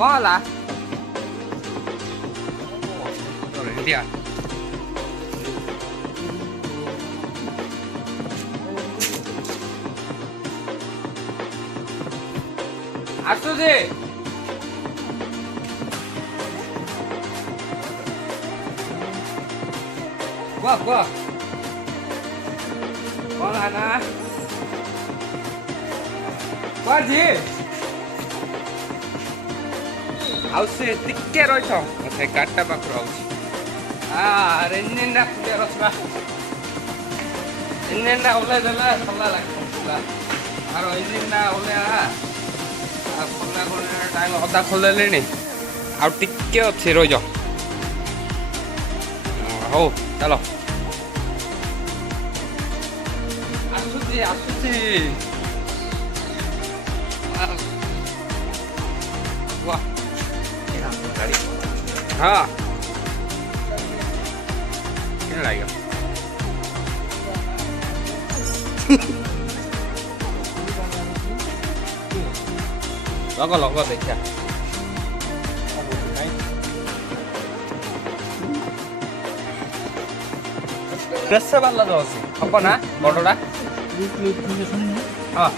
Có là rồi đi à. ଆସୁଛି କୁହ କୁହ କଣ ହେଲା କୁହଛି ଆଉ ସେ ଟିକେ ରହିଥ ସେ ଗାଡ଼ିଟା ପାଖରୁ ଆଉଛି ଇଞ୍ଜିନଟା କ୍ଲିୟର ଅଛି ବା ଇଞ୍ଜିନଟା ଓହ୍ଲେଇ ଦେଲେ ଭଲ ଲାଗିଲା ଆର ଇଞ୍ଜିନଟା ଓହ୍ଲେଇବା ଖୋଲା ଟାଇମ୍ ଅଧା ଖୋଲିଲେଣି ଆଉ ଟିକେ ଅଛି ରହିଯାଅ ହଉ ଚାଲ ଆସୁଛି ଆସୁଛି ହଁ କେମିତି ଲାଗିବ ଲଗ ଲଗ ଦେଖିଆ କେତେ ବାଲା ତ ଅଛି ହବ ନା ବଡ଼ଟା ହଁ